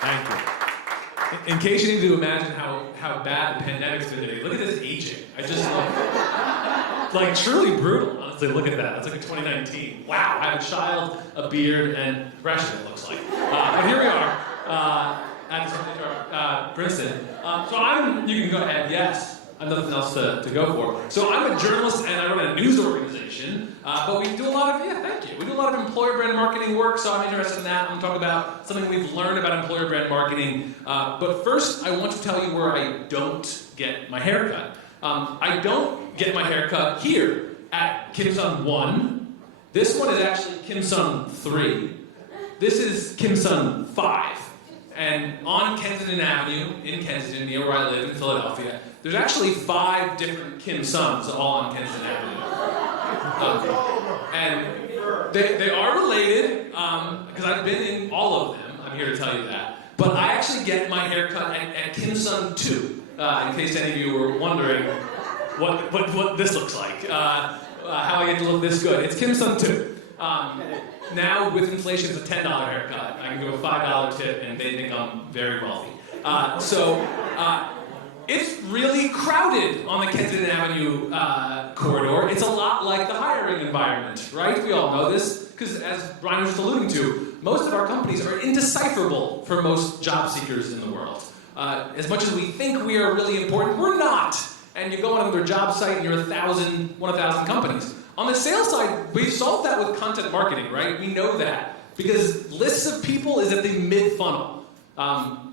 Thank you. In case you need to imagine how bad the pandemic's been today, look at this aging. I just like truly brutal. Honestly, look at that. That's like a 2019. Wow, I have a child, a beard, and depression, it looks like. But here we are at DisruptHR, Princeton. You can go ahead, yes. I have nothing else to go for. So I'm a journalist and I run a news organization, but we do a lot of, thank you. We do a lot of employer brand marketing work, so I'm interested in that. I'm going to talk about something we've learned about employer brand marketing. But first, I want to tell you where I don't get my haircut. I don't get my haircut here at Kim Sun 1. This one is actually Kim Sun 3. This is Kim Sun 5. And on Kensington Avenue, in Kensington, near where I live in Philadelphia, there's actually 5 different Kim Suns all on Kensington Avenue. And they are related, because I've been in all of them. I'm here to tell you that. But I actually get my haircut at Kim Sun 2, in case any of you were wondering what this looks like, how I get to look this good. It's Kim Sun 2. Now, with inflation, it's a $10 haircut. I can give a $5 tip, and they think I'm very wealthy. It's really crowded on the Kensington Avenue corridor. It's a lot like the hiring environment, right? We all know this, because as Brian was just alluding to, most of our companies are indecipherable for most job seekers in the world. As much as we think we are really important, we're not. And you go on their job site and you're 1,000 companies. On the sales side, we've solved that with content marketing, right? We know that. Because lists of people is at the mid-funnel.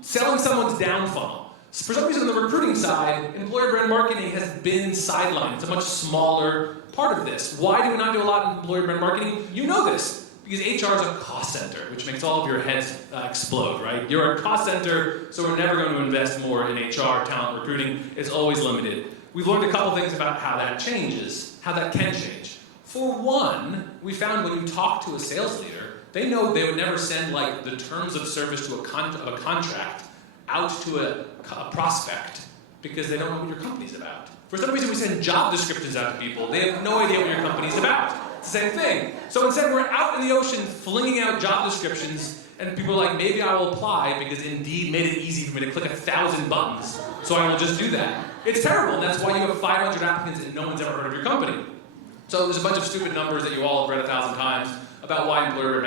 Selling someone's down funnel. For some reason, on the recruiting side, employer brand marketing has been sidelined. It's a much smaller part of this. Why do we not do a lot in employer brand marketing? You know this, because HR is a cost center, which makes all of your heads explode, right? You're a cost center, so we're never going to invest more in HR, talent recruiting. It's always limited. We've learned a couple things about how that changes, how that can change. For one, we found when you talk to a sales leader, they know they would never send like the terms of service to a contract out to a prospect because they don't know what your company's about. For some reason, we send job descriptions out to people. They have no idea what your company's about. It's the same thing. So instead, we're out in the ocean flinging out job descriptions, and people are like, maybe I will apply because Indeed made it easy for me to click 1,000 buttons, so I will just do that. It's terrible, and that's why you have 500 applicants and no one's ever heard of your company. So there's a bunch of stupid numbers that you all have read 1,000 times about why employer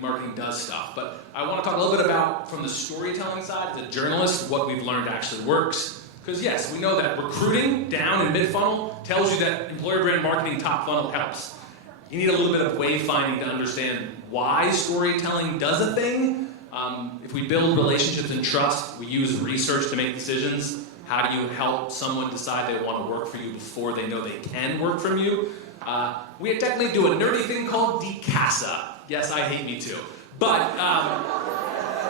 marketing does stuff. But I want to talk a little bit about, from the storytelling side, as a journalist, what we've learned actually works. Because yes, we know that recruiting down in mid-funnel tells you that employer brand marketing top funnel helps. You need a little bit of wayfinding to understand why storytelling does a thing. If we build relationships and trust, we use research to make decisions. How do you help someone decide they want to work for you before they know they can work from you? We technically do a nerdy thing called DCASA. Yes, I hate me too. But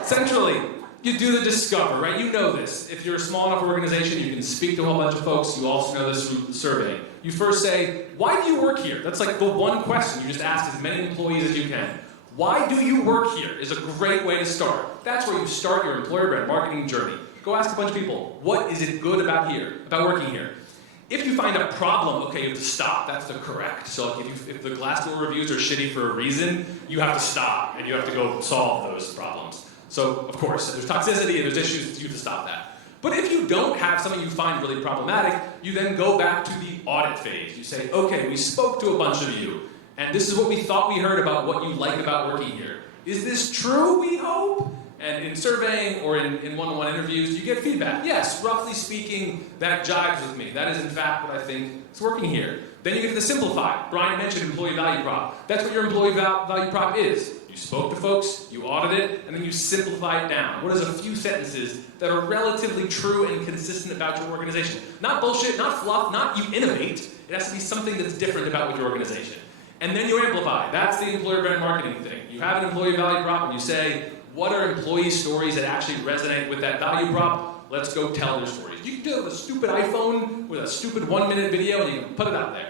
centrally, you do the discover, right? You know this. If you're a small enough organization, you can speak to a whole bunch of folks. You also know this through surveying. You first say, why do you work here? That's like the one question you just ask as many employees as you can. Why do you work here is a great way to start. That's where you start your employer brand marketing journey. Go ask a bunch of people, what is it good about working here? If you find a problem, okay, you have to stop. That's the correct. So if the Glassdoor reviews are shitty for a reason, you have to stop and you have to go solve those problems. So, of course, if there's toxicity and there's issues, you have to stop that. But if you don't have something you find really problematic, you then go back to the audit phase. You say, okay, we spoke to a bunch of you, and this is what we thought we heard about what you like about working here. Is this true, we hope? And in surveying or in one-on-one interviews, you get feedback. Yes, roughly speaking, that jives with me. That is, in fact, what I think is working here. Then you get to simplify. Brian mentioned employee value prop. That's what your employee value prop is. You spoke to folks, you audit it, and then you simplify it down. What is a few sentences that are relatively true and consistent about your organization? Not bullshit, not fluff, not you innovate. It has to be something that's different about your organization. And then you amplify. That's the employer brand marketing thing. You have an employee value prop and you say, what are employee stories that actually resonate with that value prop? Let's go tell their stories. You can do it with a stupid iPhone, with a stupid 1-minute video, and you can put it out there.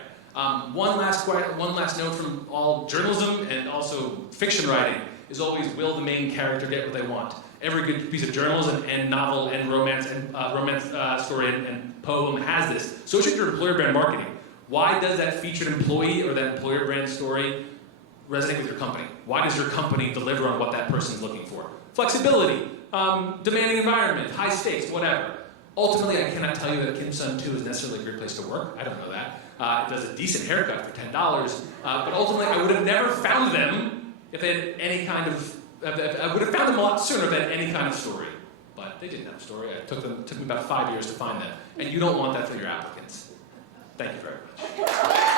One last note from all journalism and also fiction writing is always, will the main character get what they want? Every good piece of journalism and novel and romance story and poem has this. So should your employer brand marketing. Why does that featured employee or that employer brand story resonate with your company? Why does your company deliver on what that person's looking for? Flexibility. demanding environment, high stakes, whatever. Ultimately, I cannot tell you that Kim Sun 2 is necessarily a great place to work. I don't know that. It does a decent haircut for $10. But ultimately, I would have never found them if they had any kind of... I would have found them a lot sooner if they had any kind of story. But they didn't have a story. It took me about 5 years to find them. And you don't want that for your applicants. Thank you very much.